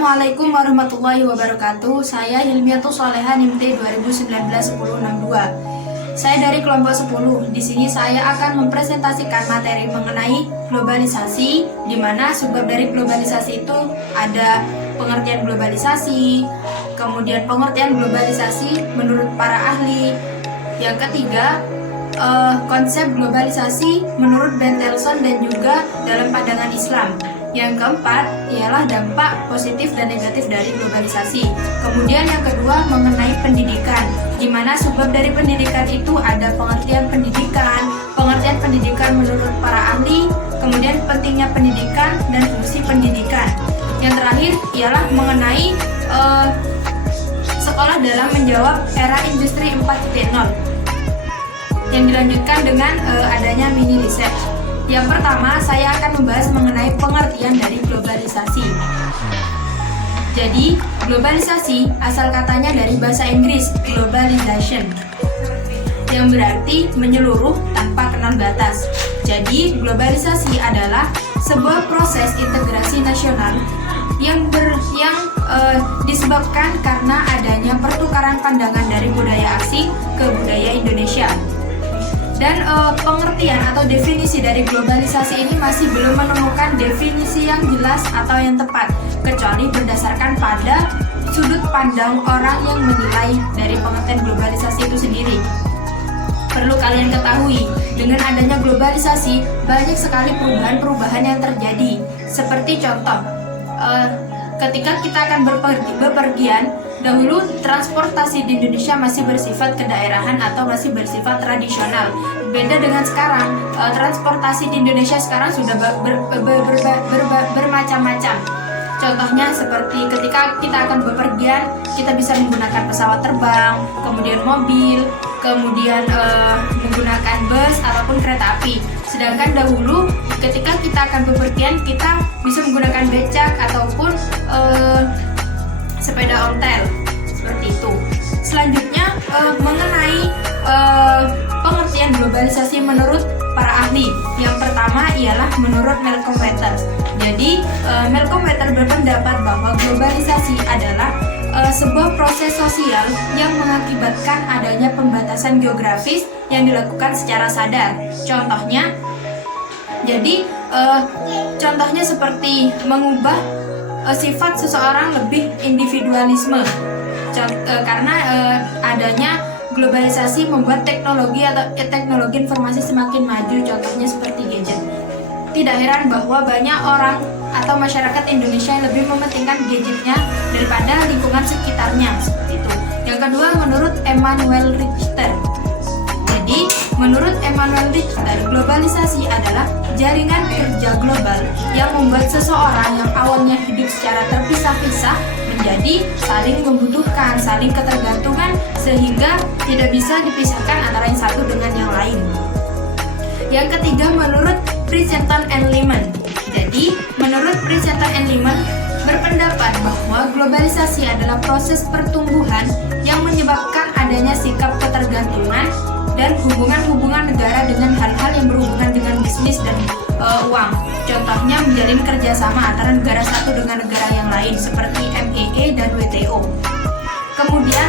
Assalamualaikum warahmatullahi wabarakatuh. Saya Hilmiatus Soleha NIMT 2019-1062. Saya dari kelompok 10. Di sini saya akan mempresentasikan materi mengenai globalisasi, di mana subbab dari globalisasi itu ada pengertian globalisasi, kemudian pengertian globalisasi menurut para ahli. Yang ketiga, konsep globalisasi menurut Bentelson dan juga dalam pandangan Islam. Yang keempat ialah dampak positif dan negatif dari globalisasi. Kemudian yang kedua mengenai pendidikan, di mana subbab dari pendidikan itu ada pengertian pendidikan menurut para ahli, kemudian pentingnya pendidikan dan fungsi pendidikan. Yang terakhir ialah mengenai sekolah dalam menjawab era industri 4.0 yang dilanjutkan dengan adanya mini research. Yang pertama, saya akan membahas mengenai pengertian dari globalisasi. Jadi, globalisasi asal katanya dari bahasa Inggris, globalization, yang berarti menyeluruh tanpa kenal batas. Jadi, globalisasi adalah sebuah proses integrasi nasional yang disebabkan karena adanya pertukaran pandangan dari budaya asing ke budaya Indonesia. Dan pengertian atau definisi dari globalisasi ini masih belum menemukan definisi yang jelas atau yang tepat, kecuali berdasarkan pada sudut pandang orang yang menilai dari pengertian globalisasi itu sendiri. Perlu kalian ketahui, dengan adanya globalisasi, banyak sekali perubahan-perubahan yang terjadi. Seperti contoh, ketika kita akan bepergian, dahulu transportasi di Indonesia masih bersifat kedaerahan atau masih bersifat tradisional. Beda dengan sekarang, transportasi di Indonesia sekarang sudah bermacam-macam. Contohnya seperti ketika kita akan bepergian, kita bisa menggunakan pesawat terbang, kemudian mobil, kemudian menggunakan bus ataupun kereta api. Sedangkan dahulu ketika kita akan bepergian, kita bisa menggunakan becak ataupun sepeda ontel, seperti itu. Selanjutnya mengenai pengertian globalisasi menurut para ahli. Yang pertama ialah menurut Malcolm Peters. Jadi Malcolm Peters berpendapat bahwa globalisasi adalah sebuah proses sosial yang mengakibatkan adanya pembatasan geografis yang dilakukan secara sadar. Contohnya seperti mengubah sifat seseorang lebih individualisme, karena adanya globalisasi membuat teknologi informasi semakin maju, contohnya seperti gadget. Tidak heran bahwa banyak orang atau masyarakat Indonesia yang lebih mementingkan gadgetnya daripada lingkungan sekitarnya, seperti itu. Yang kedua, menurut Emanuel Richter. Jadi, menurut Emanuel Richter, globalisasi adalah jaringan kerja global yang membuat seseorang yang awalnya hidup secara terpisah-pisah menjadi saling membutuhkan, saling ketergantungan, sehingga tidak bisa dipisahkan antara yang satu dengan yang lain. Yang ketiga, menurut Princeton and Lehman. Jadi, menurut Princeton and Lehman berpendapat bahwa globalisasi adalah proses pertumbuhan yang menyebabkan adanya sikap ketergantungan dan hubungan-hubungan negara dengan hal-hal yang berhubungan dengan bisnis dan uang. Contohnya menjalin kerjasama antara negara satu dengan negara yang lain seperti MEA dan WTO. Kemudian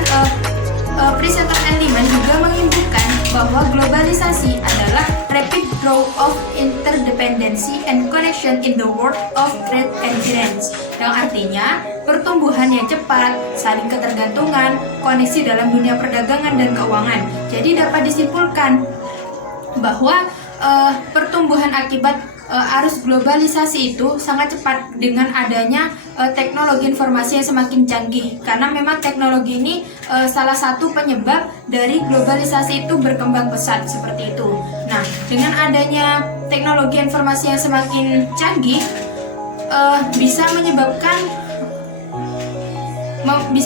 Princeton and Lehman juga menyimpulkan bahwa globalisasi adalah rapid growth of interdependency and connection in the world of trade and finance, yang artinya pertumbuhan yang cepat, saling ketergantungan, koneksi dalam dunia perdagangan dan keuangan. Jadi dapat disimpulkan bahwa pertumbuhan akibat arus globalisasi itu sangat cepat dengan adanya teknologi informasi yang semakin canggih, karena memang teknologi ini salah satu penyebab dari globalisasi itu berkembang pesat, seperti itu. Nah, dengan adanya teknologi informasi yang semakin canggih bisa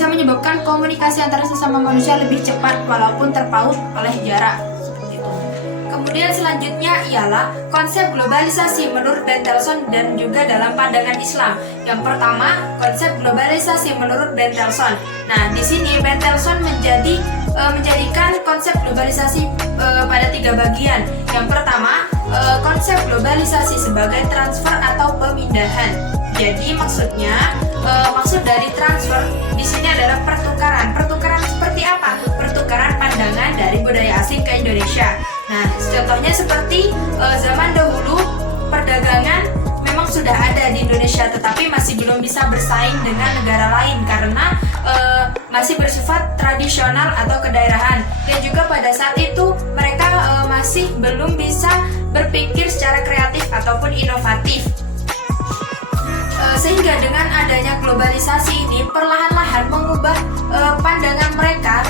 menyebabkan komunikasi antara sesama manusia lebih cepat walaupun terpaut oleh jarak. Kemudian selanjutnya ialah konsep globalisasi menurut Bentelson dan juga dalam pandangan Islam. Yang pertama, konsep globalisasi menurut Bentelson. Nah, di sini Bentelson menjadikan konsep globalisasi pada 3 bagian. Yang pertama, konsep globalisasi sebagai transfer atau pemindahan. Jadi maksudnya maksud dari transfer di sini adalah pertukaran. Pertukaran seperti apa? Pertukaran pandangan dari budaya asing ke Indonesia. Nah, contohnya seperti zaman dahulu perdagangan memang sudah ada di Indonesia, tetapi masih belum bisa bersaing dengan negara lain karena masih bersifat tradisional atau kedaerahan, dan juga pada saat itu mereka masih belum bisa berpikir secara kreatif ataupun inovatif. Sehingga dengan adanya globalisasi ini perlahan-lahan mengubah pandangan mereka,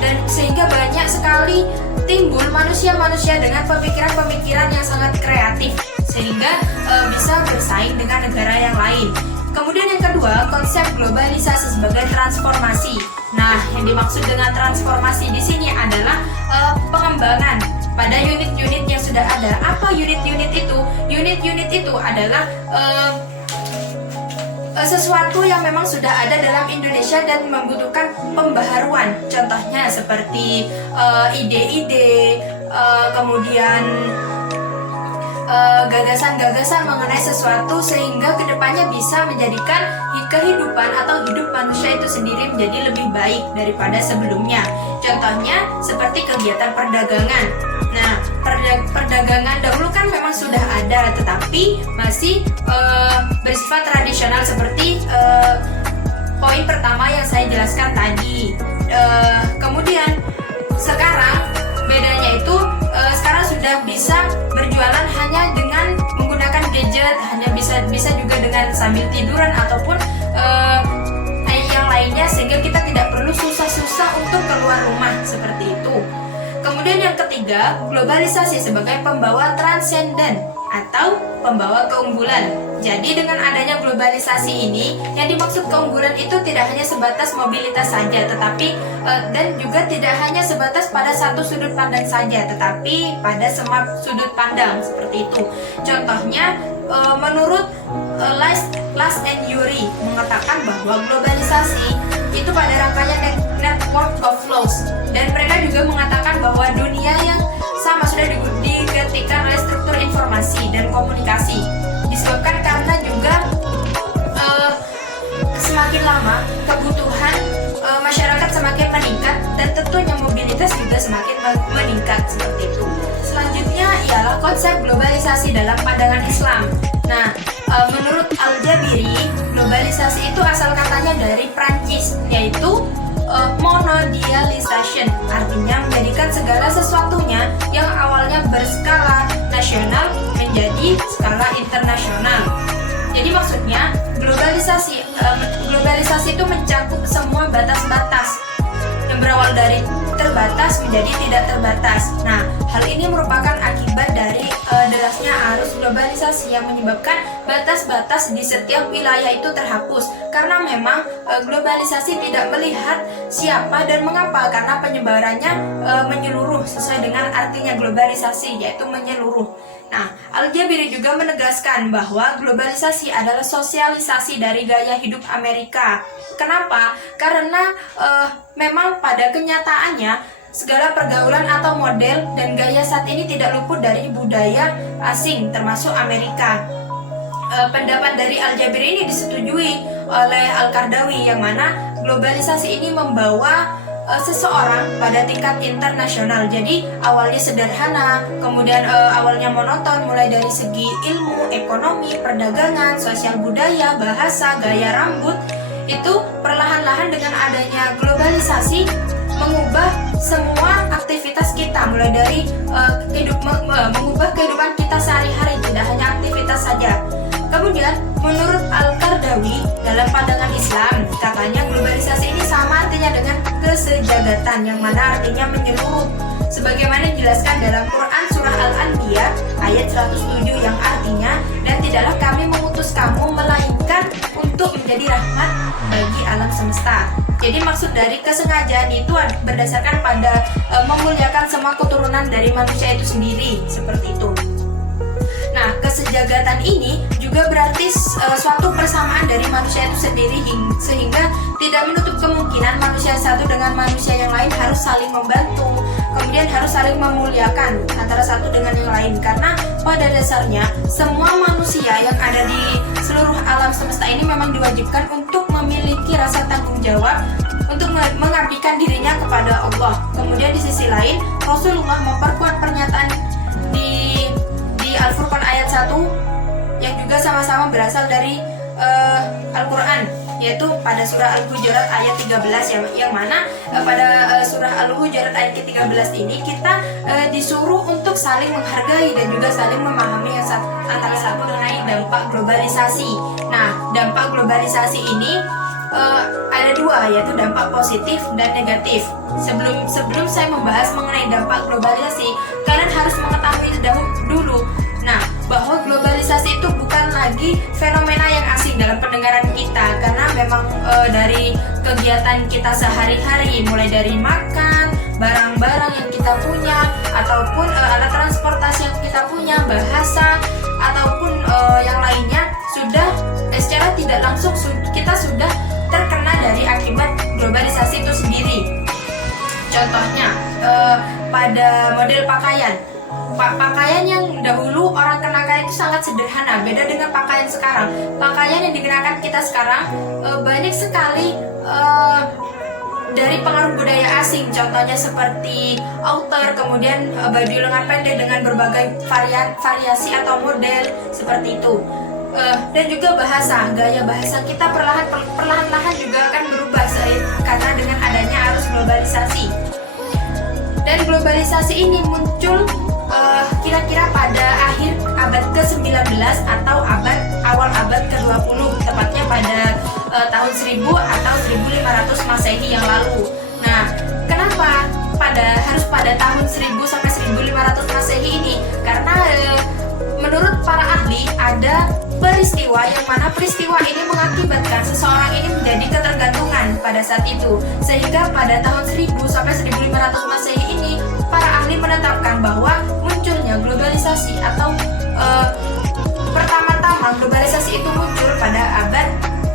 dan sehingga banyak sekali timbul manusia-manusia dengan pemikiran-pemikiran yang sangat kreatif sehingga bisa bersaing dengan negara yang lain. Kemudian yang kedua, konsep globalisasi sebagai transformasi. Nah, yang dimaksud dengan transformasi di sini adalah pengembangan pada unit-unit yang sudah ada. Apa unit-unit itu? Unit-unit itu adalah sesuatu yang memang sudah ada dalam Indonesia dan membutuhkan pembaharuan. Contohnya seperti ide-ide, kemudian gagasan-gagasan mengenai sesuatu sehingga kedepannya bisa menjadikan kehidupan atau hidup manusia itu sendiri menjadi lebih baik daripada sebelumnya. Contohnya seperti kegiatan perdagangan. Nah, perdagangan dahulu kan memang sudah ada, tetapi masih bersifat tradisional seperti poin pertama yang saya jelaskan tadi. Kemudian sekarang bedanya itu sekarang sudah bisa berjualan hanya dengan menggunakan gadget, hanya bisa juga dengan sambil tiduran ataupun yang lainnya, sehingga kita tidak perlu susah-susah untuk keluar rumah seperti itu. Kemudian yang ketiga, globalisasi sebagai pembawa transenden atau pembawa keunggulan. Jadi dengan adanya globalisasi ini, yang dimaksud keunggulan itu tidak hanya sebatas mobilitas saja, tetapi dan juga tidak hanya sebatas pada satu sudut pandang saja, tetapi pada semua sudut pandang seperti itu. Contohnya menurut Last and Yuri mengatakan bahwa globalisasi itu pada rangkaian network of flows, dan mereka juga mengatakan bahwa dunia yang sama sudah digantikan oleh struktur informasi dan komunikasi, disebabkan karena juga semakin lama kebutuhan masyarakat semakin meningkat dan tentunya mobilitas juga semakin meningkat seperti itu. Selanjutnya ialah konsep globalisasi dalam pandangan Islam. Nah, menurut Al-Jabiri, globalisasi itu asal katanya dari Prancis, yaitu monodialisation, artinya menjadikan segala sesuatunya yang awalnya berskala nasional menjadi skala internasional. Jadi maksudnya globalisasi itu mencakup semua batas-batas yang berawal dari terbatas menjadi tidak terbatas. Nah, hal ini merupakan akibat dari derasnya arus globalisasi yang menyebabkan batas-batas di setiap wilayah itu terhapus. Karena memang globalisasi tidak melihat siapa dan mengapa, karena penyebarannya menyeluruh sesuai dengan artinya globalisasi, yaitu menyeluruh. Nah, Al-Jabiri juga menegaskan bahwa globalisasi adalah sosialisasi dari gaya hidup Amerika. Kenapa? Karena memang pada kenyataannya segala pergaulan atau model dan gaya saat ini tidak luput dari budaya asing, termasuk Amerika. Pendapat dari Al-Jabiri ini disetujui oleh Al-Qardawi, yang mana globalisasi ini membawa seseorang pada tingkat internasional. Jadi awalnya sederhana, kemudian awalnya monoton mulai dari segi ilmu, ekonomi, perdagangan, sosial budaya, bahasa, gaya rambut. Itu perlahan-lahan dengan adanya globalisasi mengubah semua aktivitas kita, mulai dari mengubah kehidupan kita sehari-hari, tidak hanya aktivitas saja. Kemudian menurut Al-Qardawi, dalam pandangan Islam, katanya globalisasi ini sama artinya dengan kesejagatan, yang mana artinya menyeluruh, sebagaimana dijelaskan dalam Quran surah Al-Anbiya ayat 107, yang artinya, dan tidaklah kami mengutus kamu melainkan untuk menjadi rahmat bagi alam semesta. Jadi maksud dari kesengajaan itu berdasarkan pada memuliakan semua keturunan dari manusia itu sendiri, seperti itu. Nah, kesejagatan ini juga berarti suatu persamaan dari manusia itu sendiri, sehingga tidak menutup kemungkinan manusia satu dengan manusia yang lain harus saling membantu. Kemudian kemudian harus saling memuliakan antara satu dengan yang lain, karena pada dasarnya semua manusia yang ada di seluruh alam semesta ini memang diwajibkan untuk memiliki rasa tanggung jawab untuk mengabdikan dirinya kepada Allah. Kemudian di sisi lain, Rasulullah memperkuat pernyataan di Al-Furqan ayat 1 yang juga sama-sama berasal dari Al-Quran, yaitu pada surah Al-Hujurat ayat 13 yang mana pada surah Al-Hujurat ayat ke-13 ini kita disuruh untuk saling menghargai dan juga saling memahami antara satu mengenai dampak globalisasi. Nah, dampak globalisasi ini ada dua, yaitu dampak positif dan negatif. Sebelum saya membahas mengenai dampak globalisasi, kalian harus mengetahui dulu bahwa globalisasi itu bukan lagi fenomena yang asing dalam pendengaran kita, karena memang dari kegiatan kita sehari-hari, mulai dari makan, barang-barang yang kita punya, ataupun alat transportasi yang kita punya, bahasa, ataupun yang lainnya, sudah secara tidak langsung kita sudah terkena dari akibat globalisasi itu sendiri. Contohnya pada model pakaian. Pakaian yang dahulu orang kenakan itu sangat sederhana, beda dengan pakaian sekarang. Pakaian yang dikenakan kita sekarang banyak sekali dari pengaruh budaya asing. Contohnya seperti outer, kemudian baju lengan pendek dengan berbagai variasi atau model seperti itu. Dan juga gaya bahasa kita perlahan-lahan juga akan berubah karena dengan adanya arus globalisasi. Dan globalisasi ini muncul kira-kira pada akhir abad ke-19 atau awal abad ke-20, tepatnya pada tahun 1000 atau 1500 Masehi yang lalu. Nah, kenapa harus pada tahun 1000 sampai 1500 Masehi ini? Karena menurut para ahli ada peristiwa yang mana peristiwa ini mengakibatkan seseorang ini menjadi ketergantungan pada saat itu, sehingga pada tahun 1000 sampai 1500 Masehi ini para ahli menetapkan bahwa munculnya globalisasi atau pertama-tama globalisasi itu muncul pada abad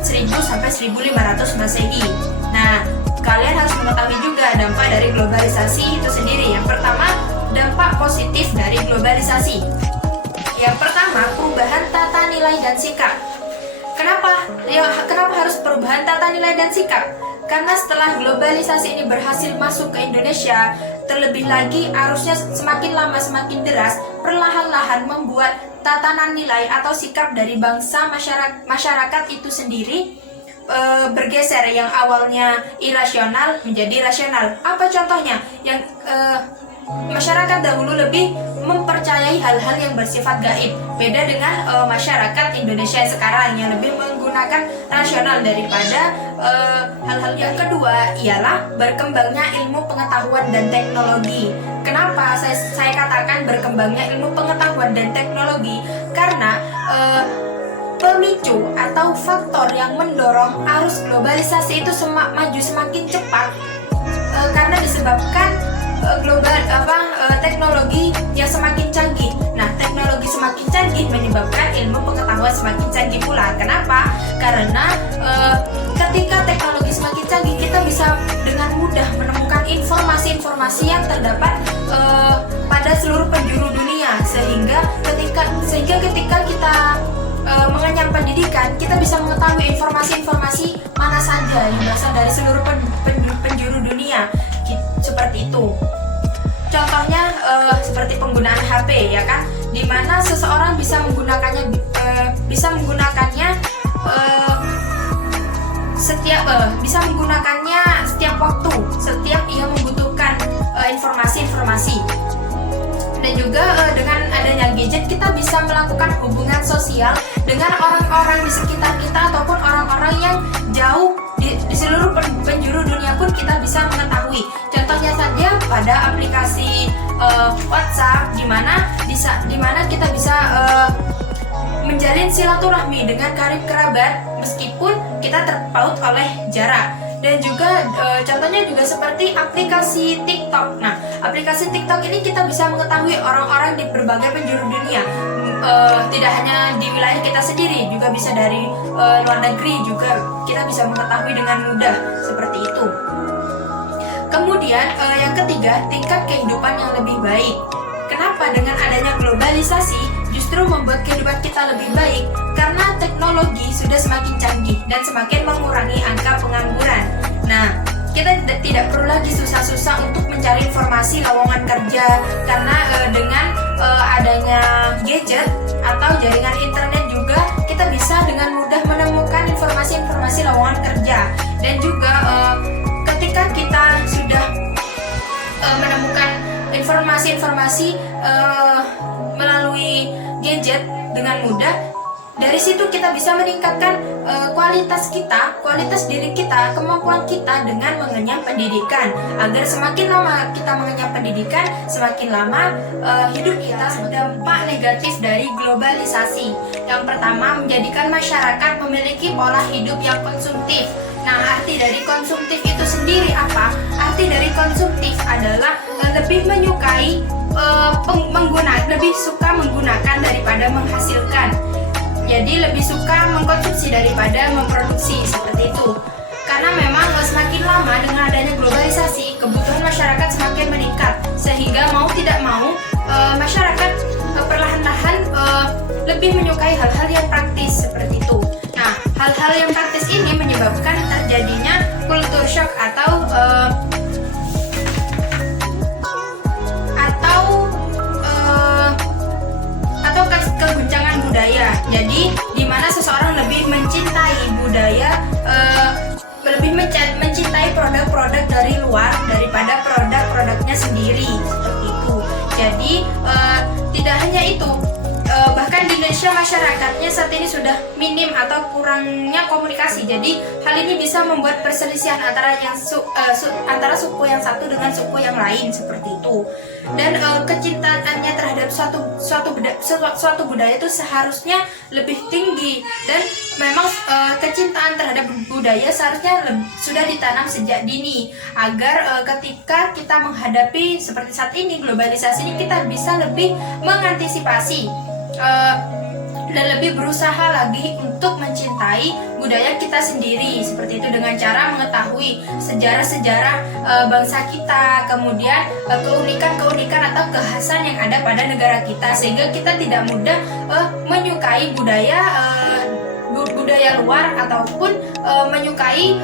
1000 sampai 1500 Masehi. Nah, kalian harus mengetahui juga dampak dari globalisasi itu sendiri. Yang pertama, dampak positif dari globalisasi. Yang pertama, perubahan tata nilai dan sikap. Kenapa harus perubahan tata nilai dan sikap? Karena setelah globalisasi ini berhasil masuk ke Indonesia, terlebih lagi arusnya semakin lama semakin deras, perlahan-lahan membuat tatanan nilai atau sikap dari bangsa masyarakat itu sendiri bergeser, yang awalnya irasional menjadi rasional. Apa contohnya? Yang masyarakat dahulu lebih mempercayai hal-hal yang bersifat gaib, beda dengan masyarakat Indonesia sekarang yang lebih menggunakan rasional daripada hal-hal. Yang kedua ialah berkembangnya ilmu pengetahuan dan teknologi. Kenapa saya katakan berkembangnya ilmu pengetahuan dan teknologi? Karena pemicu atau faktor yang mendorong arus globalisasi itu maju semakin cepat karena disebabkan teknologi yang semakin canggih. Nah, teknologi semakin canggih menyebabkan ilmu pengetahuan semakin canggih pula. Kenapa? Karena ketika teknologi semakin canggih, kita bisa dengan mudah menemukan informasi-informasi yang terdapat pada seluruh penjuru dunia, sehingga ketika kita mengenyam pendidikan, kita bisa mengetahui informasi-informasi mana saja yang berasal dari seluruh penjuru dunia. Seperti itu. Contohnya seperti penggunaan HP, ya kan, dimana seseorang bisa menggunakannya setiap waktu, setiap ia membutuhkan informasi. Dan juga dengan adanya gadget, kita bisa melakukan hubungan sosial dengan orang-orang di sekitar kita ataupun orang-orang yang jauh di seluruh penjuru dunia pun kita bisa mengetahui. Contohnya saja pada aplikasi WhatsApp, di mana kita bisa menjalin silaturahmi dengan karib kerabat meskipun kita terpaut oleh jarak. Dan juga contohnya juga seperti aplikasi TikTok. Nah, aplikasi TikTok ini kita bisa mengetahui orang-orang di berbagai penjuru dunia. Tidak hanya di wilayah kita sendiri, juga bisa dari luar negeri juga kita bisa mengetahui dengan mudah seperti itu. Kemudian yang ketiga, tingkat kehidupan yang lebih baik. Kenapa dengan adanya globalisasi justru membuat kehidupan kita lebih baik? Karena teknologi sudah semakin canggih dan semakin mengurangi angka pengangguran. Nah, kita tidak perlu lagi susah-susah untuk mencari informasi lowongan kerja, karena dengan adanya gadget atau jaringan internet juga kita bisa dengan mudah menemukan informasi-informasi lowongan kerja. Dan juga ketika kita sudah menemukan informasi-informasi melalui gadget dengan mudah, dari situ kita bisa meningkatkan kualitas diri kita, kemampuan kita dengan mengenyam pendidikan. Agar semakin lama kita mengenyam pendidikan, semakin lama hidup kita. Dampak negatif dari globalisasi. Yang pertama, menjadikan masyarakat memiliki pola hidup yang konsumtif. Nah, arti dari konsumtif itu sendiri apa? Arti dari konsumtif adalah lebih menyukai lebih suka menggunakan daripada menghasilkan. Jadi lebih suka mengkonsumsi daripada memproduksi, seperti itu. Karena memang semakin lama dengan adanya globalisasi, kebutuhan masyarakat semakin meningkat, sehingga mau tidak mau masyarakat perlahan-lahan lebih menyukai hal-hal yang praktis, seperti itu. Nah, hal-hal yang praktis ini menyebabkan terjadinya culture shock atau keguncangan budaya. Jadi di mana seseorang lebih mencintai budaya, lebih mencintai produk-produk dari luar daripada produk-produknya sendiri, seperti itu. Jadi tidak hanya itu, bahkan di Indonesia masyarakatnya saat ini sudah minim atau kurangnya komunikasi. Jadi hal ini bisa membuat perselisihan antara suku yang satu dengan suku yang lain, seperti itu. Dan kecintaannya terhadap suatu budaya itu seharusnya lebih tinggi, dan memang kecintaan terhadap budaya seharusnya sudah ditanam sejak dini, agar ketika kita menghadapi seperti saat ini globalisasi ini, kita bisa lebih mengantisipasi dan lebih berusaha lagi untuk mencintai budaya kita sendiri, seperti itu, dengan cara mengetahui sejarah-sejarah bangsa kita, kemudian keunikan-keunikan atau kekhasan yang ada pada negara kita, sehingga kita tidak mudah menyukai budaya luar ataupun menyukai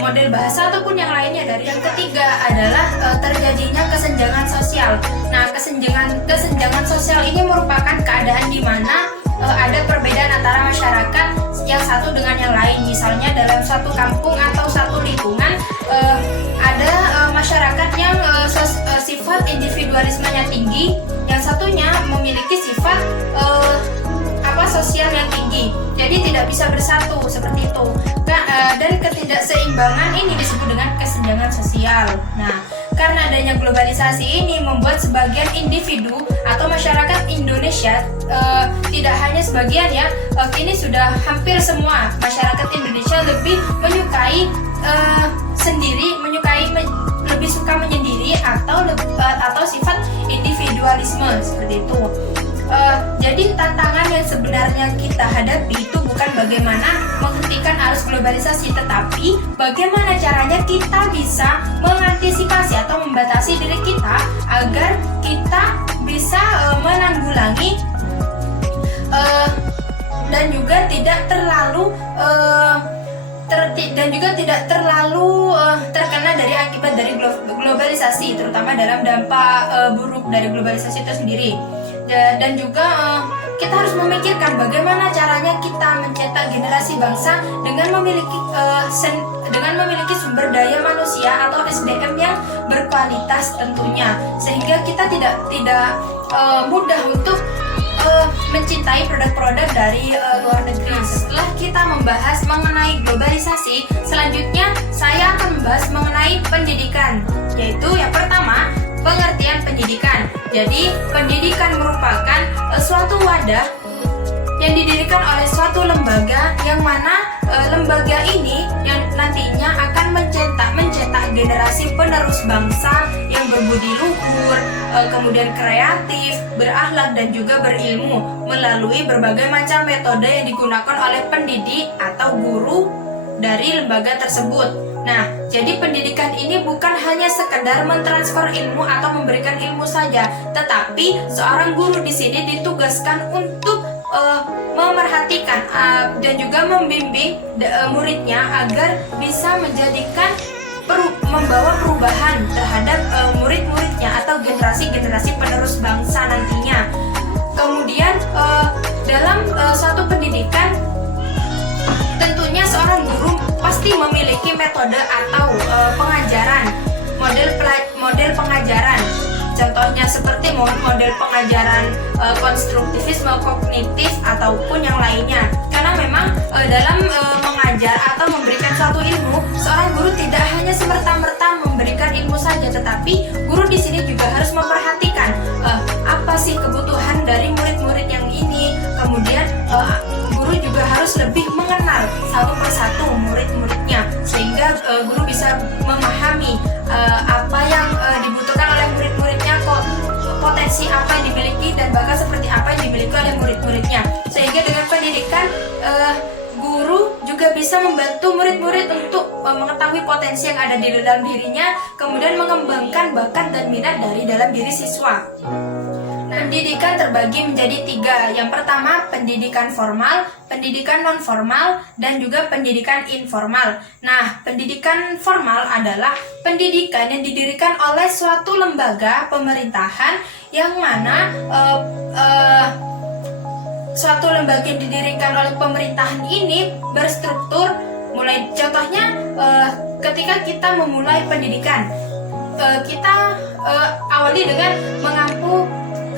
model bahasa ataupun yang lainnya. Dari yang ketiga adalah terjadinya kesenjangan sosial. Nah, kesenjangan sosial ini merupakan keadaan di mana ada perbedaan antara masyarakat yang satu dengan yang lain. Misalnya dalam suatu kampung atau satu lingkungan ada masyarakat yang sifat individualismenya tinggi, yang satunya memiliki sifat sosial yang tinggi. Jadi tidak bisa bersatu, seperti itu. Dan ketidakseimbangan ini disebut dengan kesenjangan sosial. Nah, karena adanya globalisasi ini membuat sebagian individu atau masyarakat Indonesia, tidak hanya sebagian ya, ini sudah hampir semua masyarakat Indonesia lebih menyukai lebih suka menyendiri atau sifat individualisme, seperti itu. Jadi tantangan yang sebenarnya kita hadapi itu bukan bagaimana menghentikan arus globalisasi, tetapi bagaimana caranya kita bisa mengantisipasi atau membatasi diri kita agar kita bisa menanggulangi dan juga tidak terlalu terkena dari akibat dari globalisasi, terutama dalam dampak buruk dari globalisasi itu sendiri. Dan juga kita harus memikirkan bagaimana caranya kita mencetak generasi bangsa dengan memiliki sumber daya manusia atau SDM yang berkualitas tentunya, sehingga kita tidak mudah untuk mencintai produk-produk dari luar negeri. Setelah kita membahas mengenai globalisasi, selanjutnya saya akan membahas mengenai pendidikan, yaitu yang pertama, pengertian pendidikan. Jadi, pendidikan merupakan suatu wadah yang didirikan oleh suatu lembaga, yang mana lembaga ini yang nantinya akan mencetak generasi penerus bangsa yang berbudi luhur, kemudian kreatif, berakhlak, dan juga berilmu melalui berbagai macam metode yang digunakan oleh pendidik atau guru dari lembaga tersebut. Nah, jadi pendidikan ini bukan hanya sekedar mentransfer ilmu atau memberikan ilmu saja, tetapi seorang guru di sini ditugaskan untuk memerhatikan dan juga membimbing muridnya agar bisa menjadikan membawa perubahan terhadap murid-muridnya atau generasi-generasi penerus bangsa nantinya. Kemudian dalam suatu pendidikan tentunya seorang guru pasti memiliki metode atau pengajaran, model pengajaran. Contohnya seperti model pengajaran konstruktivisme, kognitif ataupun yang lainnya. Karena memang dalam mengajar atau memberikan suatu ilmu, seorang guru tidak hanya semerta-merta memberikan ilmu saja, tetapi guru di sini juga harus memperhatikan apa sih kebutuhan dari murid-murid yang ini. Kemudian guru juga harus lebih mengenal satu persatu murid-muridnya, sehingga guru bisa memahami apa yang dibutuhkan oleh murid-muridnya, potensi apa yang dimiliki dan bakat seperti apa yang dimiliki oleh murid-muridnya. Sehingga dengan pendidikan guru juga bisa membantu murid-murid untuk mengetahui potensi yang ada di dalam dirinya, kemudian mengembangkan bakat dan minat dari dalam diri siswa. Pendidikan terbagi menjadi 3. Yang pertama, pendidikan formal, pendidikan non-formal, dan juga pendidikan informal. Nah, pendidikan formal adalah pendidikan yang didirikan oleh suatu lembaga pemerintahan yang mana suatu lembaga yang didirikan oleh pemerintahan ini berstruktur. Mulai contohnya ketika kita memulai pendidikan, kita awali dengan mengampu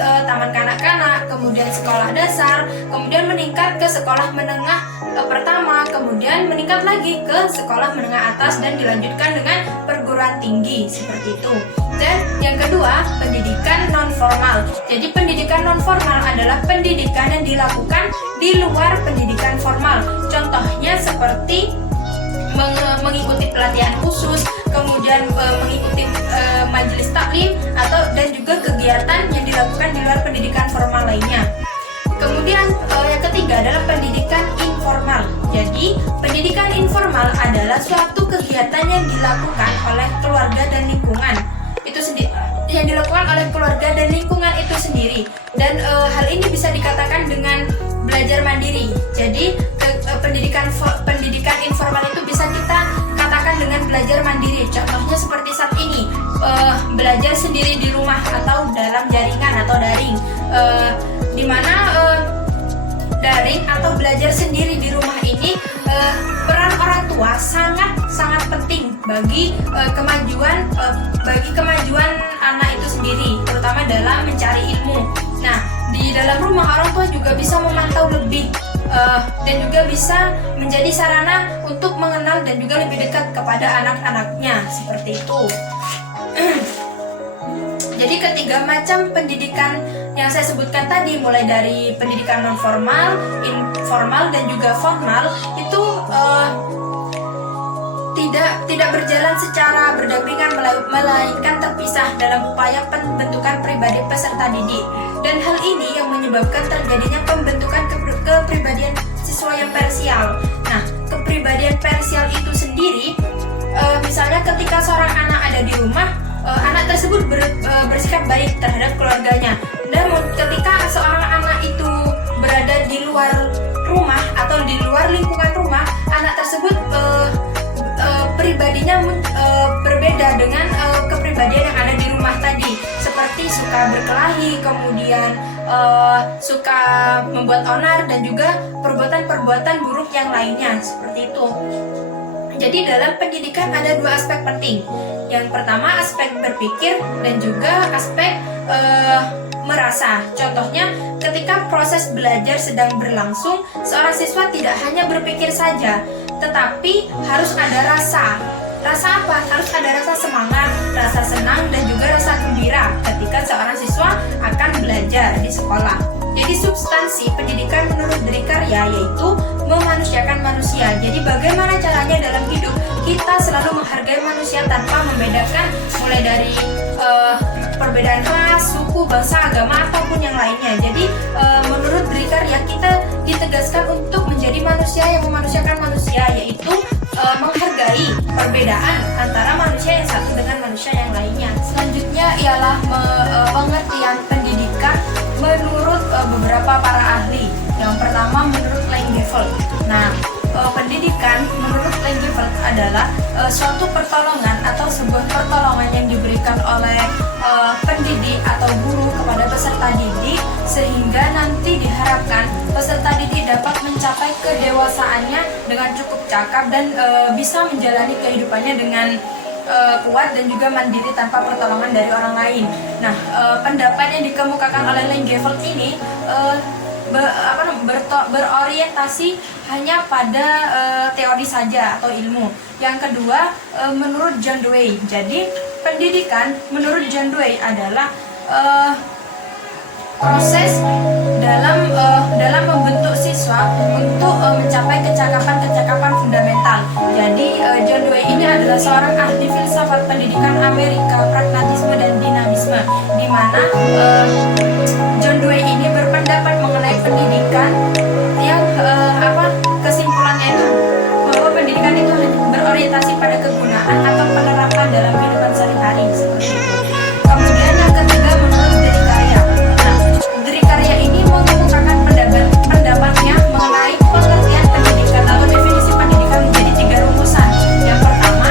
taman kanak-kanak, kemudian sekolah dasar, kemudian meningkat ke sekolah menengah pertama, kemudian meningkat lagi ke sekolah menengah atas dan dilanjutkan dengan perguruan tinggi seperti itu. Dan yang kedua, pendidikan non-formal. Jadi pendidikan non-formal adalah pendidikan yang dilakukan di luar pendidikan formal. Contohnya seperti mengikuti pelatihan khusus, kemudian mengikuti majelis taklim dan juga kegiatan yang dilakukan di luar pendidikan formal lainnya. Kemudian yang ketiga adalah pendidikan informal. Jadi pendidikan informal adalah suatu kegiatan yang dilakukan oleh keluarga dan lingkungan itu sendiri, yang dilakukan oleh keluarga dan lingkungan itu sendiri. Dan hal ini bisa dikatakan dengan belajar mandiri. Jadi pendidikan informal itu bisa kita katakan dengan belajar mandiri. Contohnya seperti saat ini, belajar sendiri di rumah atau dalam jaringan atau daring, di mana daring atau belajar sendiri di rumah ini peran orang tua sangat penting bagi kemajuan anak itu sendiri, terutama dalam mencari ilmu. Nah, di dalam rumah orang tua juga bisa memantau lebih dan juga bisa menjadi sarana untuk mengenal dan juga lebih dekat kepada anak-anaknya seperti itu. Jadi ketiga macam pendidikan yang saya sebutkan tadi, mulai dari pendidikan non formal, informal dan juga formal, itu tidak berjalan secara berdampingan, melainkan terpisah dalam upaya pembentukan pribadi peserta didik. Dan hal ini yang menyebabkan terjadinya pembentukan kepribadian siswa yang parsial. Nah, kepribadian parsial itu sendiri, misalnya ketika seorang anak ada di rumah, anak tersebut bersikap baik terhadap keluarganya. Dan ketika seorang anak itu berada di luar rumah atau di luar lingkungan rumah, anak tersebut pribadinya berbeda dengan kepribadian yang ada di rumah tadi, seperti suka berkelahi, kemudian suka membuat onar dan juga perbuatan-perbuatan buruk yang lainnya seperti itu. Jadi dalam pendidikan ada dua aspek penting. Yang pertama aspek berpikir dan juga aspek merasa. Contohnya ketika proses belajar sedang berlangsung, seorang siswa tidak hanya berpikir saja, tetapi harus ada rasa. Rasa apa? Harus ada rasa semangat, rasa senang, dan juga rasa gembira ketika seorang siswa akan belajar di sekolah. Jadi substansi pendidikan menurut Drikarya yaitu memanusiakan manusia. Jadi bagaimana caranya dalam hidup kita selalu menghargai manusia tanpa membedakan, mulai dari perbedaan ras, suku, bangsa, agama, ataupun yang lainnya. Jadi menurut Drikarya kita ditegaskan untuk menjadi manusia yang memanusiakan manusia, yaitu menghargai perbedaan antara manusia yang satu dengan manusia yang lainnya. Selanjutnya ialah pengertian pendidikan menurut beberapa para ahli. Yang pertama menurut Langeveld. Nah, pendidikan menurut Langeveld adalah suatu pertolongan atau sebuah pertolongan yang diberikan oleh pendidik atau guru kepada peserta didik sehingga nanti diharapkan peserta didik dapat mencapai kedewasaannya dengan cukup cakap dan bisa menjalani kehidupannya dengan kuat dan juga mandiri tanpa pertolongan dari orang lain. Nah, pendapat yang dikemukakan oleh Langeveld ini berorientasi hanya pada teori saja atau ilmu. Yang kedua, menurut John Dewey. Jadi pendidikan menurut John Dewey adalah proses dalam membentuk siswa untuk mencapai kecakapan fundamental. Jadi John Dewey ini adalah seorang ahli filsafat pendidikan Amerika, pragmatisme dan dinamisme, di mana John Dewey ini berpendapat mengenai pendidikan yang kesimpulannya itu bahwa pendidikan itu berorientasi pada kegunaan atau penerapan dalam kehidupan sehari-hari seperti itu. Kemudian yang ketiga menurut Derikarya. Nah, Derikarya ini mengemukakan pendapatnya mengenai pengertian pendidikan atau definisi pendidikan menjadi 3 rumusan. Yang pertama,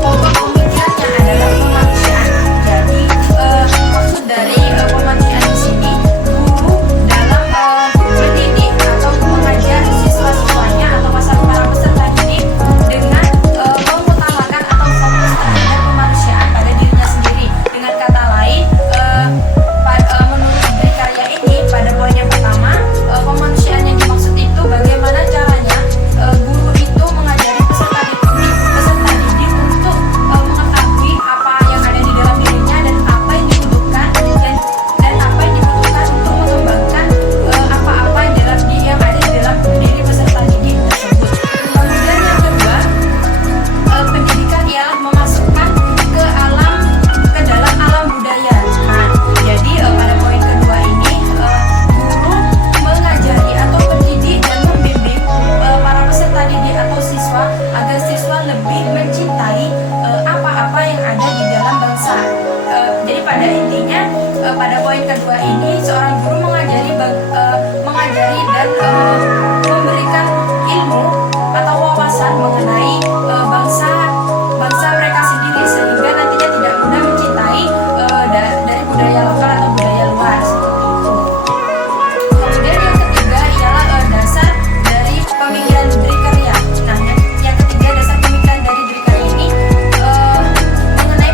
pokok pemikirannya adalah kemanusiaan. Jadi maksud dari kemanusiaan di sini guru dalam mendidik atau mengajar siswa-siswanya atau para peserta didik dengan mengutamakan atau fokus terhadap kemanusiaan pada dirinya sendiri. Dengan kata lain, menurut Derikarya ini pada poin yang pertama, kemanusiaan yang dimaksud itu bagaimana caranya guru itu mengajari peserta didik untuk mengetahui apa yang ada di dalam dirinya dan apa yang dibutuhkan dan apa yang dibutuhkan untuk mengembangkan apa-apa yang ada di dalam diri peserta didik tersebut. Kemudian yang kedua, pendidikan ialah memasukkan ke dalam alam budaya. Nah, jadi pada poin kedua ini guru mengajari atau mendidik dan membimbing para peserta didik atau siswa agar siswa lebih mencintai apa-apa yang ada di dalam bangsa. Jadi pada intinya pada poin kedua ini seorang guru mengajari dan memberikan ilmu atau wawasan mengenai bangsa mereka sendiri sehingga nantinya tidak mudah mencintai dari budaya lokal atau budaya luar seperti itu. Kemudian yang ketiga ialah dasar dari pemikiran Derikarya. Nah, yang ketiga dasar pemikiran dari Derikarya ini mengenai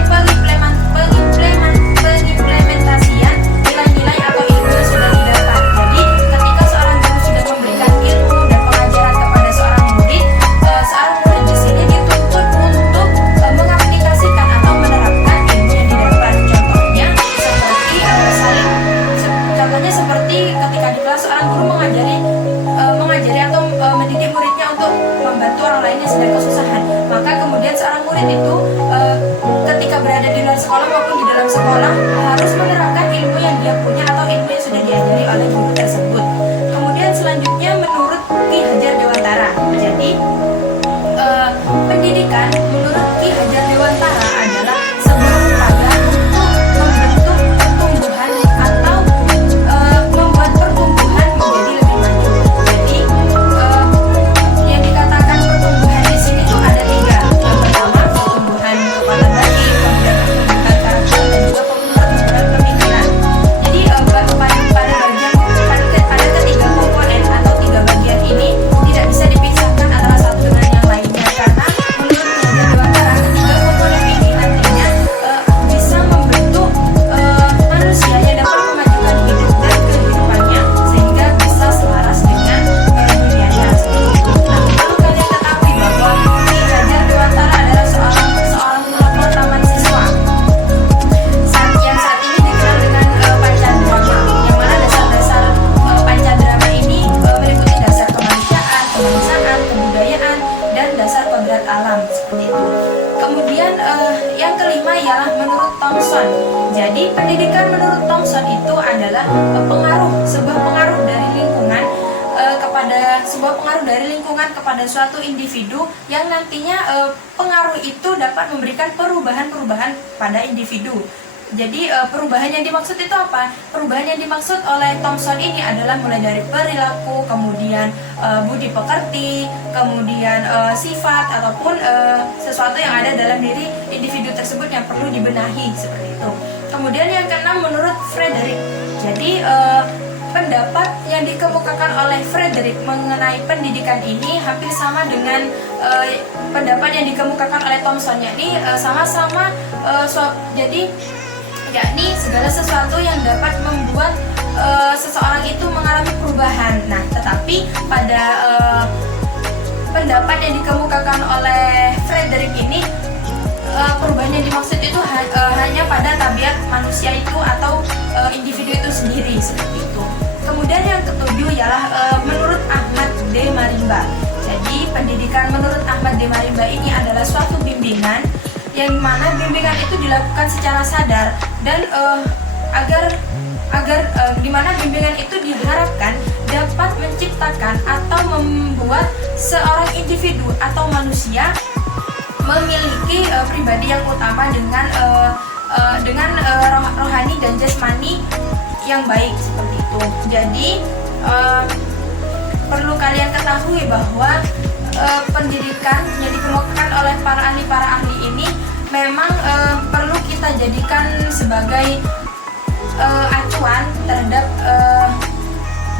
pengimplementasian nilai-nilai atau ilmu yang sudah didapat. Jadi ketika seorang guru sudah memberikan ilmu dan pengajaran kepada seorang murid di sini dituntut untuk mengaplikasikan atau menerapkan ilmu yang didapat. Contohnya seperti ketika di kelas seorang guru mengajari atau mendidik muridnya untuk membantu orang lain yang sedang kesusahan. Maka kemudian seorang murid itu ketika berada di luar sekolah maupun di dalam sekolah harus menerapkan ilmu yang dia punya atau ilmu yang sudah diajari oleh guru tersebut. Kemudian selanjutnya menurut Ki Hajar Dewantara. Jadi pendidikan menurut Ki Hajar Dewantara adalah sebuah upaya untuk membentuk pertumbuhan atau membuat pertumbuhan menjadi lebih maju. Jadi yang dikatakan pertumbuhan di sini itu ada 3. Yang pertama pertumbuhan kepala batin, kemudian pertumbuhan karakter dan juga pertumbuhan pemikiran. Jadi pada ketiga komponen atau 3 bagian ini tidak bisa dipisahkan antara satu dengan yang lainnya karena menurut Ki Hajar Dewantara ketiga komponen ini nantinya bisa membentuk manusia yang dapat memajukan hidup dan kehidupannya sehingga bisa selaras dengan dunianya seperti itu. Nah, perlu kalian ketahui bahwa Ki Hajar Dewantara adalah seorang pelopor taman siswa yang saat ini dikenal dengan Pancadrama, yang mana dasar-dasar Pancadrama ini meliputi dasar kemanusiaan, kebangsaan, kebudayaan, dan dasar kodrat alam seperti itu. Kemudian yang kelima ialah menurut Thomson. Jadi pendidikan menurut Thomson itu adalah sebuah pengaruh dari lingkungan kepada sebuah pengaruh dari lingkungan kepada suatu individu yang nantinya pengaruh itu dapat memberikan perubahan-perubahan pada individu. Jadi perubahan yang dimaksud itu apa? Perubahan yang dimaksud oleh Thomson ini adalah mulai dari perilaku, kemudian budi pekerti, kemudian sifat ataupun sesuatu yang ada dalam diri individu tersebut yang perlu dibenahi seperti itu. Kemudian yang keenam menurut Frederick. Jadi pendapat yang dikemukakan oleh Frederick mengenai pendidikan ini hampir sama dengan pendapat yang dikemukakan oleh Thomson, yakni sama-sama jadi yakni segala sesuatu yang dapat membuat seseorang itu mengalami perubahan. Nah, tetapi pada pendapat yang dikemukakan oleh Frederick ini perubahan yang dimaksud itu hanya pada tabiat manusia itu atau individu itu sendiri seperti itu. Kemudian yang ketujuh ialah menurut Ahmad D. Marimba. Jadi pendidikan menurut Ahmad D. Marimba ini adalah suatu bimbingan yang mana bimbingan itu dilakukan secara sadar dan agar dimana bimbingan itu diharapkan dapat menciptakan atau membuat seorang individu atau manusia memiliki pribadi yang utama dengan rohani dan jasmani yang baik seperti itu. Jadi perlu kalian ketahui bahwa pendidikan yang dikemukakan oleh para ahli ini memang perlu kita jadikan sebagai acuan terhadap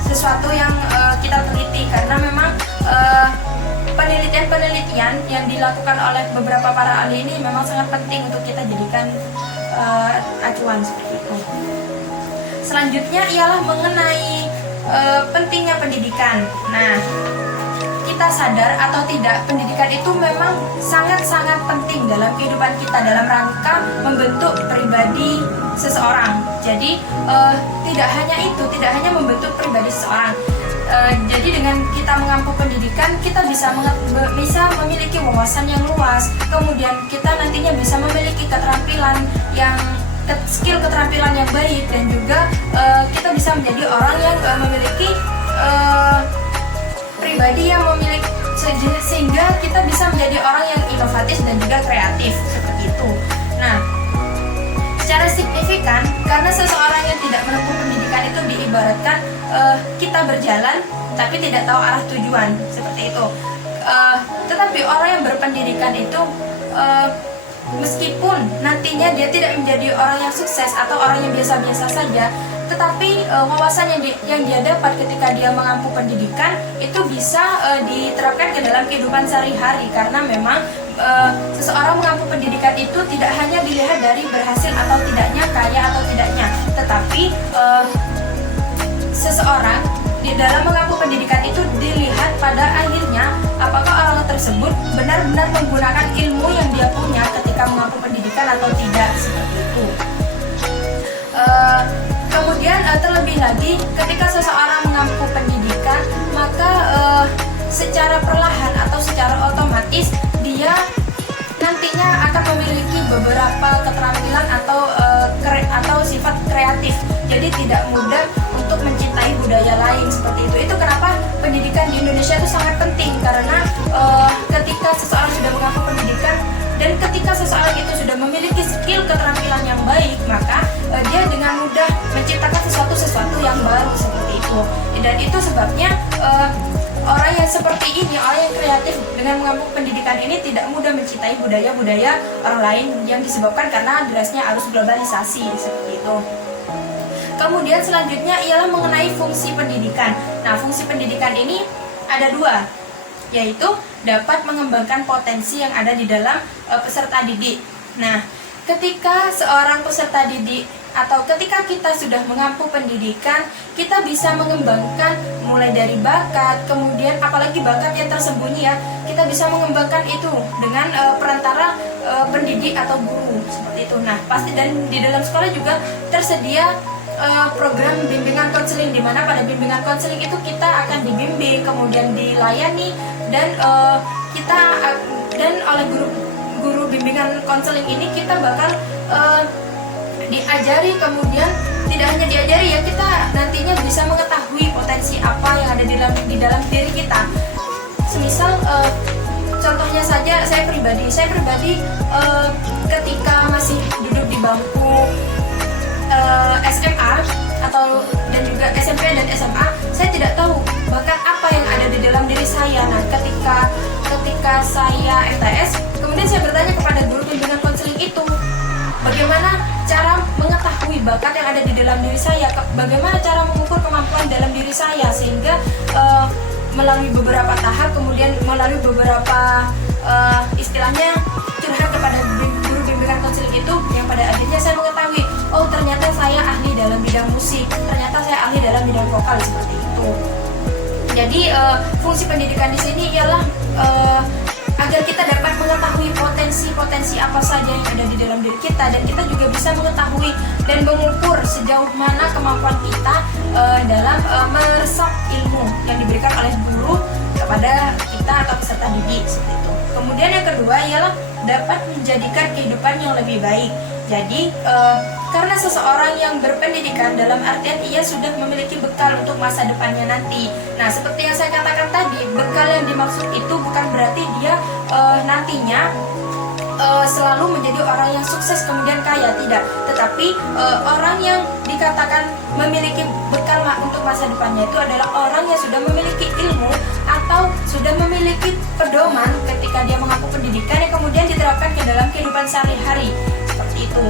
sesuatu yang kita teliti, karena memang penelitian-penelitian yang dilakukan oleh beberapa para ahli ini memang sangat penting untuk kita jadikan acuan seperti itu. Selanjutnya ialah mengenai pentingnya pendidikan. Nah, kita sadar atau tidak, pendidikan itu memang sangat-sangat penting dalam kehidupan kita dalam rangka membentuk pribadi seseorang. Jadi tidak hanya membentuk pribadi seseorang. Jadi dengan kita mengampu pendidikan, kita bisa memiliki wawasan yang luas. Kemudian kita nantinya bisa memiliki keterampilan yang baik, dan juga kita bisa menjadi orang yang memiliki pribadi yang memiliki, sehingga kita bisa menjadi orang yang inovatif dan juga kreatif seperti itu. Nah, secara signifikan, karena seseorang yang tidak menempuh pendidikan itu diibaratkan kita berjalan tapi tidak tahu arah tujuan seperti itu. Tetapi orang yang berpendidikan itu meskipun nantinya dia tidak menjadi orang yang sukses atau orang yang biasa-biasa saja, tetapi wawasan yang dia dapat ketika dia mengampu pendidikan itu bisa diterapkan ke dalam kehidupan sehari-hari, karena memang seseorang mengampu pendidikan itu tidak hanya dilihat dari berhasil atau tidaknya, kaya atau tidaknya, tetapi seseorang di dalam mengampu pendidikan itu dilihat pada akhirnya apakah orang tersebut benar-benar menggunakan ilmu yang dia punya ketika mengampu pendidikan atau tidak seperti itu. Kemudian terlebih lagi ketika seseorang mengampu pendidikan, maka secara perlahan atau secara otomatis dia nantinya akan memiliki beberapa keterampilan atau sifat kreatif. Jadi tidak mudah untuk mencintai budaya lain seperti itu. Itu kenapa pendidikan di Indonesia itu sangat penting, karena ketika seseorang sudah mengampu pendidikan dan ketika seseorang itu sudah memiliki skill keterampilan yang baik, maka dia dengan mudah menciptakan sesuatu yang baru seperti itu. Dan itu sebabnya orang yang seperti ini, orang yang kreatif dengan mengampu pendidikan ini tidak mudah mencintai budaya-budaya orang lain yang disebabkan karena derasnya arus globalisasi seperti itu. Kemudian selanjutnya ialah mengenai fungsi pendidikan. Nah, fungsi pendidikan ini ada dua, yaitu dapat mengembangkan potensi yang ada di dalam peserta didik. Nah, ketika seorang peserta didik atau ketika kita sudah mengampu pendidikan, kita bisa mengembangkan mulai dari bakat, kemudian apalagi bakat yang tersembunyi ya, kita bisa mengembangkan itu dengan perantara pendidik atau guru seperti itu. Nah, pasti dan di dalam sekolah juga tersedia program bimbingan konseling, di mana pada bimbingan konseling itu kita akan dibimbing, kemudian dilayani dan oleh guru bimbingan konseling ini kita bakal diajari, kemudian tidak hanya diajari ya, kita nantinya bisa mengetahui potensi apa yang ada di dalam diri kita. Semisal contohnya saja saya pribadi ketika masih duduk di bangku SMA dan juga SMP dan SMA, saya tidak tahu bakat apa yang ada di dalam diri saya. Nah, ketika saya MTS, kemudian saya bertanya kepada guru bimbingan konseling itu, bagaimana cara mengetahui bakat yang ada di dalam diri saya, bagaimana cara mengukur kemampuan dalam diri saya, sehingga melalui beberapa tahap, kemudian melalui beberapa istilahnya curhat kepada guru bimbingan konseling itu, yang pada akhirnya saya mengetahui, oh ternyata saya ahli dalam bidang musik, ternyata saya ahli dalam bidang vokal, seperti itu. Jadi fungsi pendidikan di sini ialah agar kita dapat mengetahui potensi-potensi apa saja yang ada di dalam diri kita, dan kita juga bisa mengetahui dan mengukur sejauh mana kemampuan kita dalam meresap ilmu yang diberikan oleh guru kepada kita atau peserta didik, seperti itu. Kemudian yang kedua ialah dapat menjadikan kehidupan yang lebih baik. Jadi karena seseorang yang berpendidikan dalam artian ia sudah memiliki bekal untuk masa depannya nanti. Nah, seperti yang saya katakan tadi, bekal yang dimaksud itu bukan berarti dia nantinya selalu menjadi orang yang sukses kemudian kaya, tidak. Tetapi orang yang dikatakan memiliki bekal untuk masa depannya itu adalah orang yang sudah memiliki ilmu atau sudah memiliki pedoman ketika dia mengaku pendidikan yang kemudian diterapkan ke dalam kehidupan sehari-hari, seperti itu.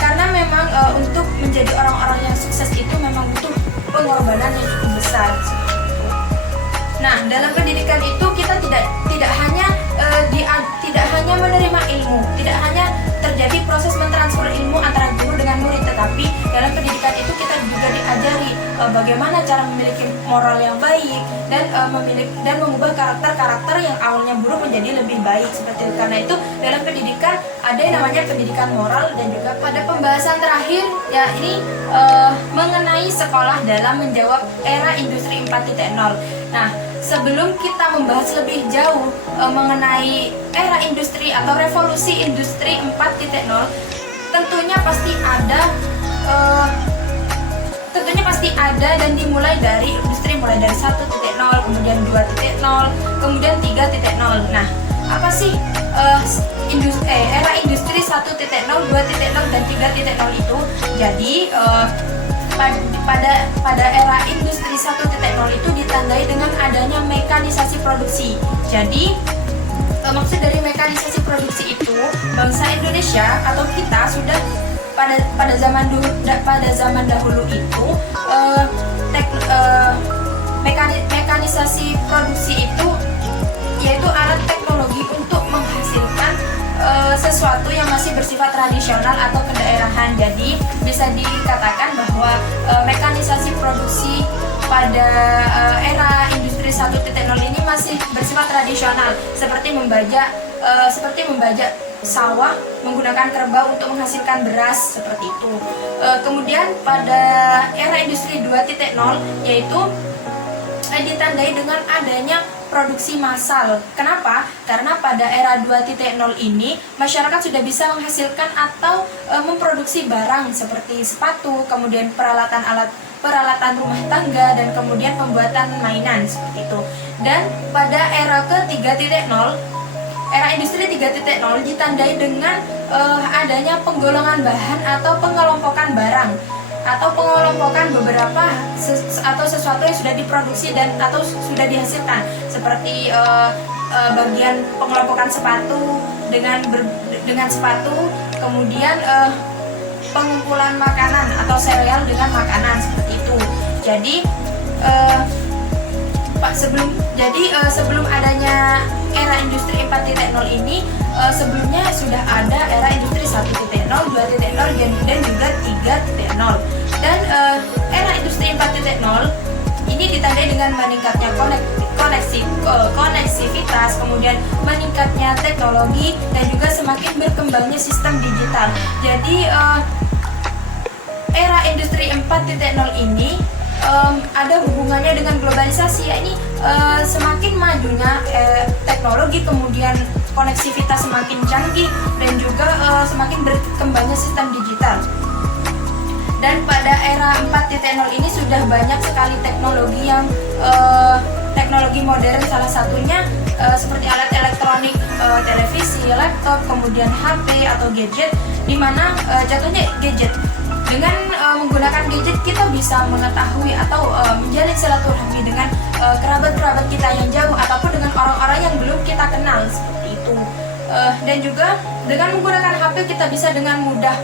Karena memang untuk menjadi orang-orang yang sukses itu memang butuh pengorbanan yang cukup besar. Nah, dalam pendidikan itu kita tidak hanya menerima ilmu, tidak hanya terjadi proses mentransfer ilmu antara guru dengan murid, tetapi dalam pendidikan itu kita juga diajari bagaimana cara memiliki moral yang baik dan mengubah karakter-karakter yang awalnya buruk menjadi lebih baik, seperti itu. Karena itu dalam pendidikan ada yang namanya pendidikan moral. Dan juga pada pembahasan terakhir ya ini mengenai sekolah dalam menjawab era industri 4.0. Nah, sebelum kita membahas lebih jauh mengenai era industri atau revolusi industri 4.0, tentunya pasti ada dan dimulai dari industri, mulai dari 1.0, kemudian 2.0, kemudian 3.0. Nah, apa sih era industri 1.0, 2.0 dan 3.0 itu? Jadi pada era industri 1.0 itu ditandai dengan adanya mekanisasi produksi. Jadi maksud dari mekanisasi produksi itu, bangsa Indonesia atau kita sudah pada zaman dahulu itu mekanisasi produksi itu yaitu alat teknologi untuk menghasilkan sesuatu yang masih bersifat tradisional atau kedaerahan. Jadi bisa dikatakan bahwa mekanisasi produksi pada era industri 1.0 ini masih bersifat tradisional, seperti membajak sawah menggunakan kerbau untuk menghasilkan beras, seperti itu. Kemudian pada era industri 2.0 yaitu ditandai dengan adanya produksi massal. Kenapa? Karena pada era 2.0 ini masyarakat sudah bisa menghasilkan atau memproduksi barang seperti sepatu, kemudian peralatan rumah tangga, dan kemudian pembuatan mainan, seperti itu. Dan pada era ke-3.0, era industri 3.0 ditandai dengan adanya penggolongan bahan atau pengelompokan barang atau pengelompokan beberapa atau sesuatu yang sudah diproduksi dan atau sudah dihasilkan, seperti bagian pengelompokan sepatu dengan sepatu, kemudian pengumpulan makanan atau sereal dengan makanan, seperti itu. Jadi sebelum adanya era industri 4.0 ini, sebelumnya sudah ada era industri 1.0, 2.0 dan juga 3.0. Dan era industri 4.0 ini ditandai dengan meningkatnya koneksivitas, kemudian meningkatnya teknologi, dan juga semakin berkembangnya sistem digital. Jadi era industri 4.0 ini ada hubungannya dengan globalisasi, yakni semakin majunya teknologi, kemudian koneksivitas semakin canggih dan juga semakin berkembangnya sistem digital. Dan pada era 4.0 ini sudah banyak sekali teknologi yang teknologi modern, salah satunya seperti alat elektronik, televisi, laptop, kemudian HP atau gadget, di mana jatuhnya gadget. Dengan menggunakan gadget kita bisa mengetahui atau menjalin silaturahmi dengan kerabat-kerabat kita yang jauh ataupun dengan orang-orang yang belum kita kenal seperti itu. Dan juga dengan menggunakan HP kita bisa dengan mudah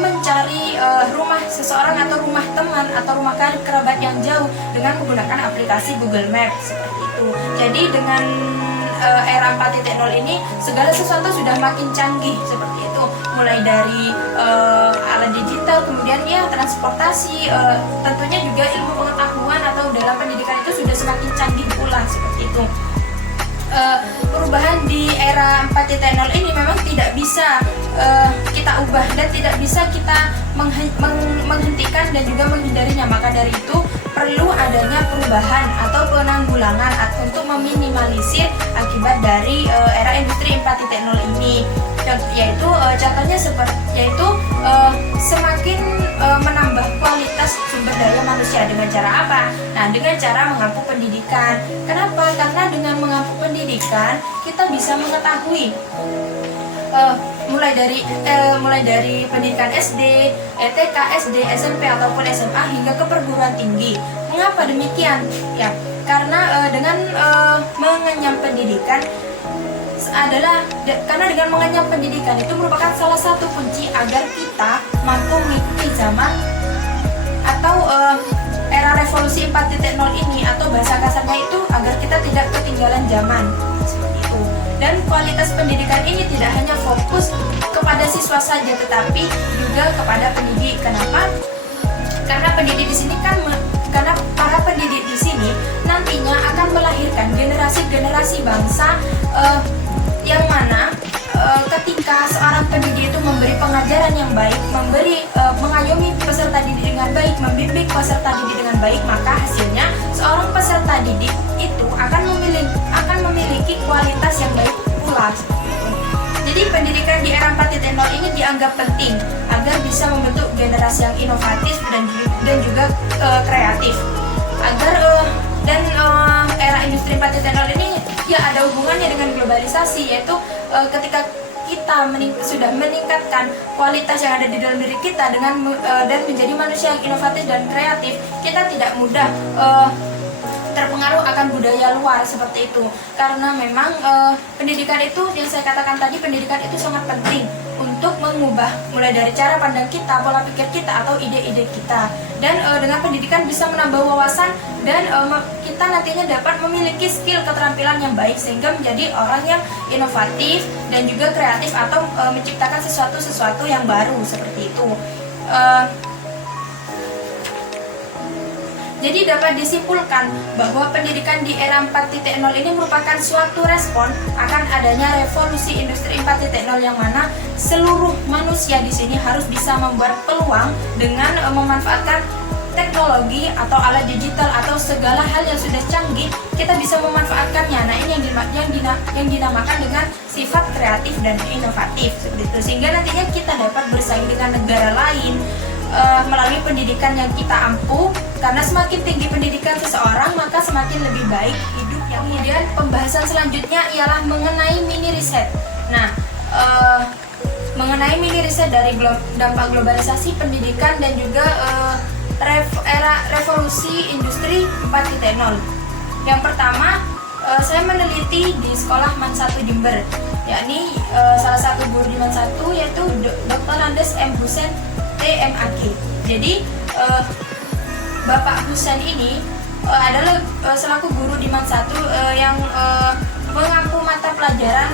mencari rumah seseorang atau rumah teman atau rumah kerabat yang jauh dengan menggunakan aplikasi Google Maps seperti itu. Jadi dengan era 4.0 ini segala sesuatu sudah makin canggih seperti itu, mulai dari alat digital, kemudian ya transportasi, tentunya juga ilmu pengetahuan atau dalam pendidikan itu sudah semakin canggih pula seperti itu. Perubahan di era 4.0 ini memang tidak bisa kita ubah dan tidak bisa kita menghentikan dan juga menghindarinya. Maka dari itu perlu adanya perubahan atau penanggulangan untuk meminimalisir akibat dari era industri 4.0 ini. Yaitu contohnya semakin menambah kualitas sumber daya manusia dengan cara apa? Nah, dengan cara mengampu pendidikan. Kenapa? Karena dengan mengampu pendidikan kita bisa mengetahui mulai dari pendidikan SD, TK, SD, SMP ataupun SMA hingga ke perguruan tinggi. Mengapa demikian? Ya, karena dengan mengenyam pendidikan karena dengan mengenyam pendidikan itu merupakan salah satu kunci agar kita mampu mengikuti zaman atau era revolusi 4.0 ini, atau bahasa kasarnya itu agar kita tidak ketinggalan zaman seperti itu. Dan kualitas pendidikan ini tidak hanya fokus kepada siswa saja tetapi juga kepada pendidik. Kenapa? Karena pendidik di sini karena para pendidik di sini nantinya akan melahirkan generasi-generasi bangsa yang mana ketika seorang pendidik itu memberi pengajaran yang baik, mengayomi peserta didik dengan baik, membimbing peserta didik dengan baik, maka hasilnya seorang peserta didik itu akan memiliki kualitas yang baik pula. Jadi pendidikan di era 4.0 ini dianggap penting agar bisa membentuk generasi yang inovatif dan juga kreatif. Era industri 4.0 ini ya ada hubungannya dengan globalisasi, yaitu ketika kita sudah meningkatkan kualitas yang ada di dalam diri kita dan menjadi manusia yang inovatif dan kreatif, kita tidak mudah terpengaruh akan budaya luar seperti itu. Karena memang pendidikan itu yang saya katakan tadi, pendidikan itu sangat penting untuk mengubah mulai dari cara pandang kita, pola pikir kita atau ide-ide kita. Dan dengan pendidikan bisa menambah wawasan dan kita nantinya dapat memiliki skill keterampilan yang baik sehingga menjadi orang yang inovatif dan juga kreatif atau menciptakan sesuatu yang baru seperti itu. Jadi dapat disimpulkan bahwa pendidikan di era 4.0 ini merupakan suatu respon akan adanya revolusi industri 4.0 yang mana seluruh manusia di sini harus bisa membuat peluang dengan memanfaatkan teknologi atau alat digital atau segala hal yang sudah canggih, kita bisa memanfaatkannya. Nah, ini yang dinamakan dengan sifat kreatif dan inovatif seperti itu. Sehingga nantinya kita dapat bersaing dengan negara lain melalui pendidikan yang kita ampuh, karena semakin tinggi pendidikan seseorang maka semakin lebih baik hidupnya. Kemudian pembahasan selanjutnya ialah mengenai mini riset. Nah, mengenai mini riset dari dampak globalisasi pendidikan dan juga era revolusi industri 4.0. Yang pertama, saya meneliti di sekolah MAN 1 Jember, yakni salah satu guru di MAN 1 yaitu Dr. Andes M. Husen TMAG. Jadi Bapak Husen ini adalah selaku guru di MAN 1 yang mengampu mata pelajaran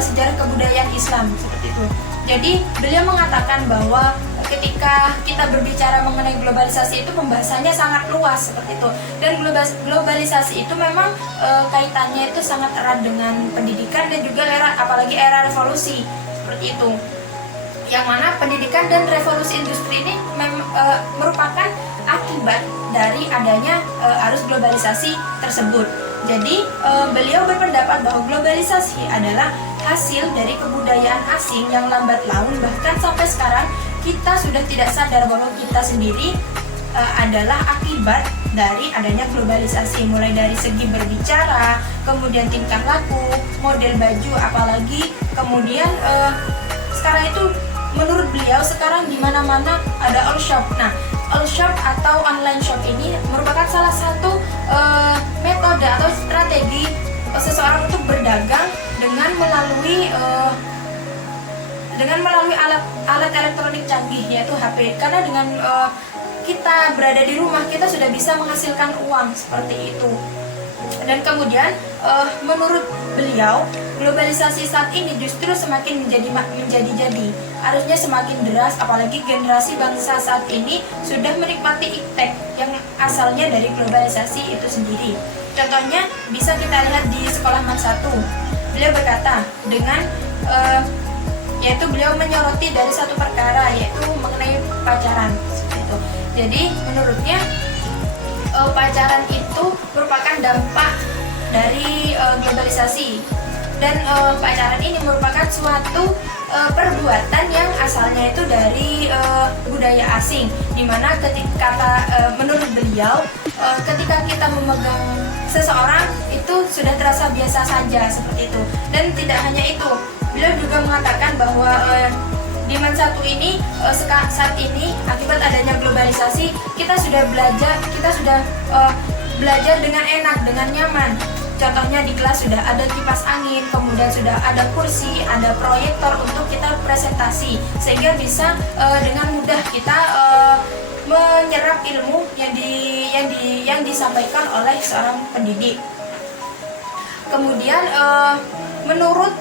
sejarah kebudayaan Islam seperti itu. Jadi beliau mengatakan bahwa ketika kita berbicara mengenai globalisasi itu pembahasannya sangat luas seperti itu, dan globalisasi itu memang kaitannya itu sangat erat dengan pendidikan dan juga apalagi era revolusi seperti itu, yang mana pendidikan dan revolusi industri ini merupakan akibat dari adanya arus globalisasi tersebut. Jadi beliau berpendapat bahwa globalisasi adalah hasil dari kebudayaan asing yang lambat laun, bahkan sampai sekarang kita sudah tidak sadar bahwa kita sendiri adalah akibat dari adanya globalisasi, mulai dari segi berbicara, kemudian tingkah laku, model baju, apalagi kemudian sekarang itu menurut beliau sekarang di mana-mana ada all shop. Nah, all shop atau online shop ini merupakan salah satu metode atau strategi seseorang untuk berdagang dengan melalui alat elektronik canggih, yaitu HP. Karena dengan kita berada di rumah, kita sudah bisa menghasilkan uang seperti itu. Dan kemudian menurut beliau, globalisasi saat ini justru semakin menjadi-jadi. Harusnya semakin deras, apalagi generasi bangsa saat ini sudah menikmati iptek yang asalnya dari globalisasi itu sendiri. Contohnya bisa kita lihat di sekolah Mat 1. Beliau berkata dengan yaitu beliau menyoroti dari satu perkara, yaitu mengenai pacaran seperti itu. Jadi menurutnya pacaran itu merupakan dampak dari globalisasi, dan pacaran ini merupakan suatu perbuatan yang asalnya itu dari budaya asing, dimana menurut beliau ketika kita memegang seseorang itu sudah terasa biasa saja seperti itu. Dan tidak hanya itu, beliau juga mengatakan bahwa di Man 1 ini saat ini akibat adanya globalisasi kita sudah belajar dengan enak, dengan nyaman. Contohnya di kelas sudah ada kipas angin, kemudian sudah ada kursi, ada proyektor untuk kita presentasi, sehingga bisa dengan mudah kita menyerap ilmu yang disampaikan oleh seorang pendidik. Kemudian menurut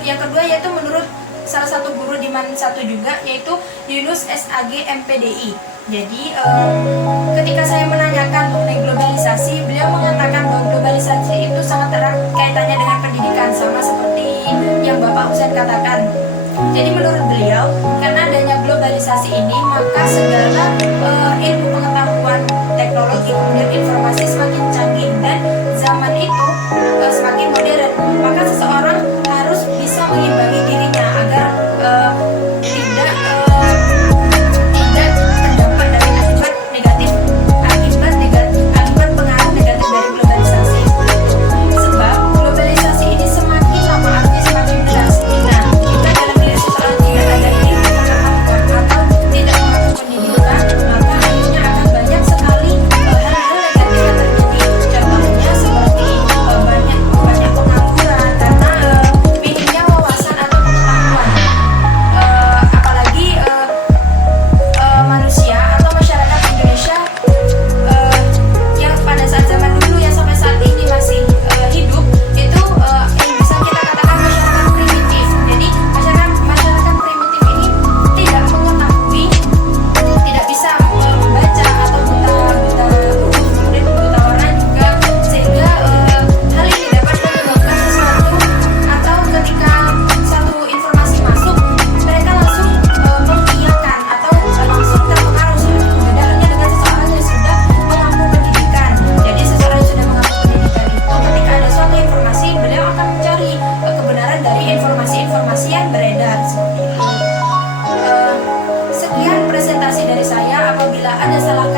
yang kedua yaitu menurut salah satu guru di Man 1 juga, yaitu Yunus SAG MPDI. Jadi ketika saya menanyakan mengenai globalisasi, beliau mengatakan bahwa globalisasi itu sangat erat kaitannya dengan pendidikan, sama seperti yang Bapak Husain katakan. Jadi menurut beliau, karena adanya globalisasi ini, maka segala ilmu pengetahuan, teknologi, kemudian informasi semakin canggih, dan zaman itu semakin modern. Maka seseorang harus bisa mengimbangi dirinya agar tidak terdampak dari akibat pengaruh negatif dari globalisasi. Sebab globalisasi ini semakin lama artinya semakin deras. Nah, jika dalam diri seseorang tidak ada ilmu pengetahuan atau tidak mengaku pendidikan, maka akhirnya akan banyak sekali hal-hal negatif yang terjadi. Contohnya seperti banyak pengangguran karena minimnya wawasan atau pengetahuan. Apalagi manusia atau masyarakat Indonesia yang pada saat zaman dulu yang sampai saat ini masih hidup itu yang bisa kita katakan masyarakat primitif. Jadi masyarakat primitif ini tidak mengetahui, tidak bisa membaca atau buta huruf, kemudian buta warna juga, sehingga hal ini dapat menyebabkan sesuatu, atau ketika satu informasi masuk mereka langsung mengiyakan atau langsung terpengaruh. Beda halnya dengan seseorang yang sudah mengampu pendidikan. Jadi seseorang yang sudah mengampu pendidikan itu ketika ada suatu informasi, beliau akan mencari kebenaran dari informasi-informasi yang beredar seperti itu. Sekian presentasi dari saya. Apabila ada salah